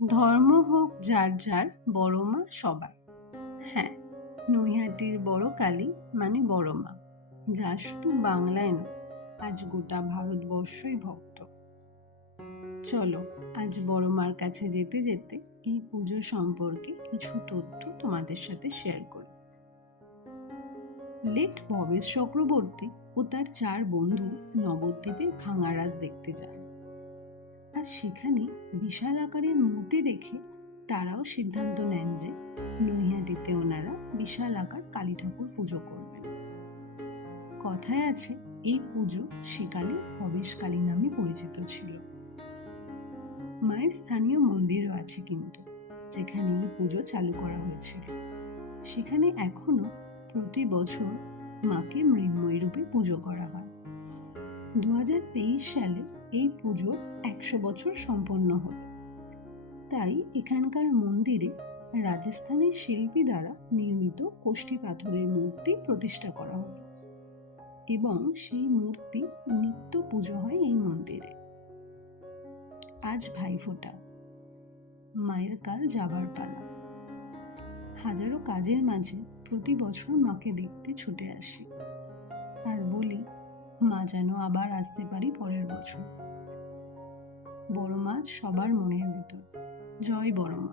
ধর্ম হোক যার যার, বড় মা সবার। হ্যাঁ, নৈহাটির বড় কালী মানে বড় মা, যা শুধু বাংলায় নয়, আজ গোটা ভারতবর্ষই ভক্ত। চলো আজ বড় মার কাছে যেতে যেতে এই পুজো সম্পর্কে কিছু তথ্য তোমাদের সাথে শেয়ার করি। লেট ভবেশ চক্রবর্তী ও তার 4 বন্ধু নবদ্বীপে ভাঙারাজ দেখতে যান, আর সেখানে বিশাল আকারের মূর্তি দেখে তারাও সিদ্ধান্ত নেন যে নৈহাটিতে ওনারা বিশাল আকার কালী ঠাকুর পুজো করবেন। কথায় আছে এই পুজো সেকালে ভবেশ কালী নামে পরিচিত ছিল। মায়ের স্থানীয় মন্দিরও আছে কিন্তু, যেখানে এই পুজো চালু করা হয়েছিল। সেখানে এখনো প্রতি বছর মাকে মৃন্ময়ী রূপে পুজো করা হয়। 2023 সালে এই পুজোর 100 বছর সম্পন্ন হল। তাই এখানকার মন্দিরে রাজস্থানের শিল্পী দ্বারা নির্মিত কোষ্ঠী পাথরের মূর্তি প্রতিষ্ঠা করা হলো এবং সেই মূর্তি নিত্য পুজো হয় এই মন্দিরে। আজ ভাইফোঁটা, মায়ের কাল যাবার পালা। হাজারো কাজের মাঝে প্রতি বছর মাকে দেখতে ছুটে আসি আর বলি মা যেন আবার আসতে পারি পরের বছর। বড় মা সবার মনের ভিতর। জয় বড় মা।